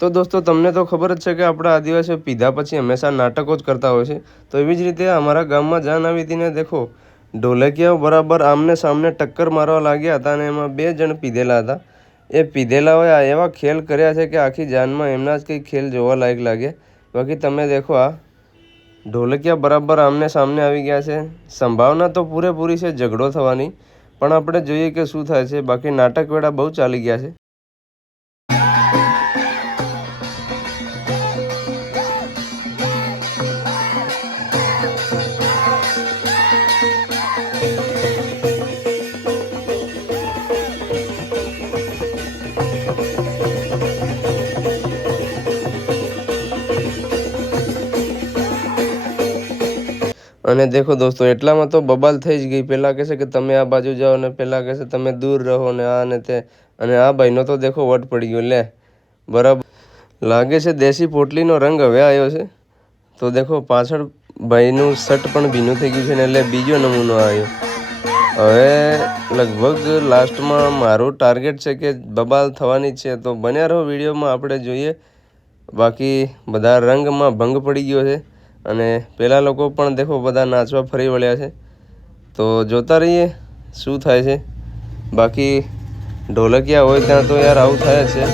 તો દોસ્તો તમને તો ખબર જ છે કે આપણા આદિવાસીઓ પીધા પછી હંમેશા નાટકો જ કરતા હોય છે। તો એવી જ રીતે અમારા ગામમાં જાન આવી હતી ને દેખો ઢોલકિયાઓ બરાબર આમને સામને ટક્કર મારવા લાગ્યા હતા અને એમાં 2 જણ પીધેલા હતા। એ પીધેલાઓએ એવા ખેલ કર્યા છે કે આખી જાનમાં એમના જ કંઈ ખેલ જોવા લાયક લાગે। બાકી તમે દેખો આ ઢોલકિયા બરાબર આમને સામને આવી ગયા છે। સંભાવના તો પૂરેપૂરી છે ઝઘડો થવાની, પણ આપણે જોઈએ કે શું થાય છે। બાકી નાટક વેળા બહુ ચાલી ગયા છે। અને દેખો દોસ્તો એટલામાં તો બબાલ થઈ જ ગઈ। પહેલાં કહેશે કે તમે આ બાજુ જાઓ ને પહેલાં કહેશે તમે દૂર રહો ને આ ને તે, અને આ ભાઈનો તો દેખો વટ પડી ગયો લે બરાબર લાગે છે। દેશી પોટલીનો રંગ હવે આવ્યો છે। તો દેખો પાછળ ભાઈનું શર્ટ પણ ભીનું થઈ ગયું છે ને એટલે બીજો નમૂનો આવ્યો। હવે લગભગ લાસ્ટમાં મારું ટાર્ગેટ છે કે બબાલ થવાની જ છે। તો બન્યા રહો વિડીયોમાં, આપણે જોઈએ। બાકી બધા રંગમાં ભંગ પડી ગયો છે અને પેલા લોકો પણ દેખો બધા નાચવા ફરી વળ્યા છે। તો જોતા રહીએ શું થાય છે। બાકી ઢોલકિયા હોય ત્યાં તો યાર આવું થાય જ છે।